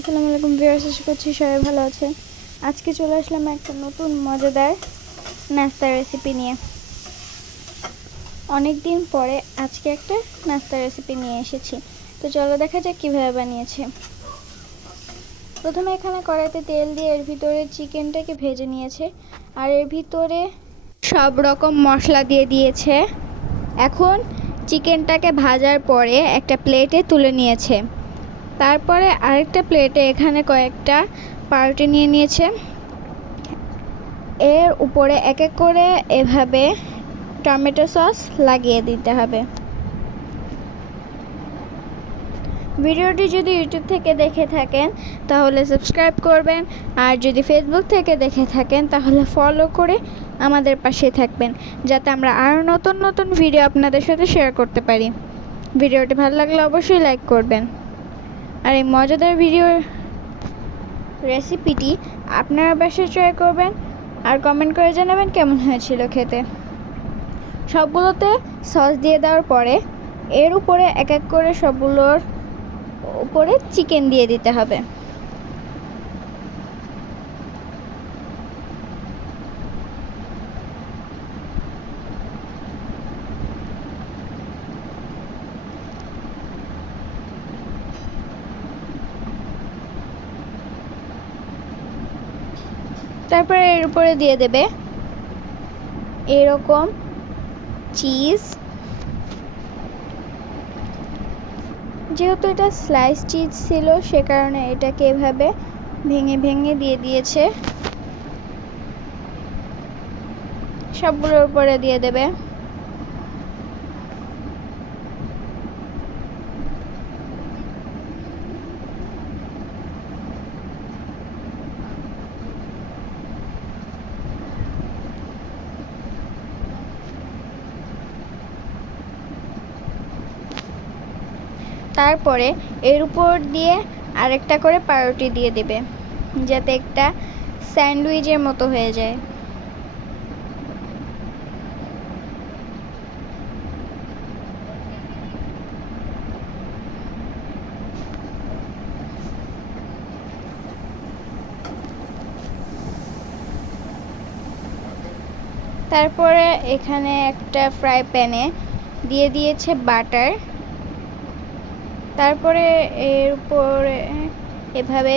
আসসালামু আলাইকুম ভিউয়ার্স, আশা করছি সবাই ভালো আছে। আজকে চলে আসলাম একটা নতুন মজাদার নাস্তার রেসিপি নিয়ে। অনেক দিন পরে আজকে একটা নাস্তার রেসিপি নিয়ে এসেছি। তো চলো দেখা যাক কীভাবে বানিয়েছে। প্রথমে এখানে কড়াইতে তেল দিয়ে এর ভিতরে চিকেনটাকে ভেজে নিয়েছে। আর এর ভিতরে সব রকম মশলা দিয়ে দিয়েছে। এখন চিকেনটাকে ভাজার পরে একটা প্লেটে তুলে নিয়েছে। তারপরে আরেকটা প্লেটে এখানে কয়েকটা পাউরুটি নিয়ে নিয়েছে। এর উপরে এক এক করে এভাবে টমেটো সস লাগিয়ে দিতে হবে। ভিডিওটি যদি ইউটিউব থেকে দেখে থাকেন, তাহলে সাবস্ক্রাইব করবেন। আর যদি ফেসবুক থেকে দেখে থাকেন, তাহলে ফলো করে আমাদের পাশে থাকবেন, যাতে আমরা আরও নতুন নতুন ভিডিও আপনাদের সাথে শেয়ার করতে পারি। ভিডিওটি ভালো লাগলে অবশ্যই লাইক করবেন। আর এই মজাদার ভিডিওর রেসিপিটি আপনারা বাসায় ট্রাই করবেন আর কমেন্ট করে জানাবেন কেমন হয়েছিল খেতে। সবগুলোতে সস দিয়ে দেওয়ার পরে এর উপরে এক এক করে সবগুলোর উপরে চিকেন দিয়ে দিতে হবে। তারপরে এর উপরে দিয়ে দেবে এরকম চিজ। যেহেতু এটা স্লাইস চিজ ছিল, সে কারণে এটাকে এভাবে ভেঙে ভেঙে দিয়ে দিয়েছে। সবগুলোর উপরে দিয়ে দেবে। তারপরে এর উপর দিয়ে আরেকটা করে পাউরুটি দিয়ে দেবে, যাতে একটা স্যান্ডউইচের মতো হয়ে যায়। তারপরে এখানে একটা ফ্রাই প্যানে দিয়ে দিয়েছে বাটার। তারপরে এর উপরে এভাবে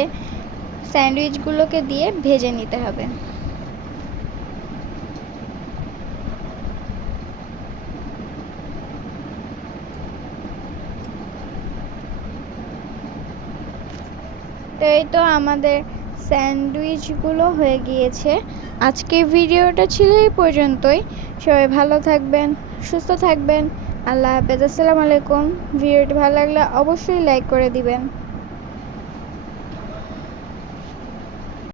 স্যান্ডউইচগুলোকে দিয়ে ভেজে নিতে হবে। তো এই তো আমাদের স্যান্ডউইচগুলো হয়ে গিয়েছে। আজকের ভিডিওটা ছিল এই পর্যন্তই। সবাই ভালো থাকবেন, সুস্থ থাকবেন। আল্লাহ হাফেজ। আসসালামু আলাইকুম। ভিডিওটি ভালো লাগলে অবশ্যই লাইক করে দিবেন।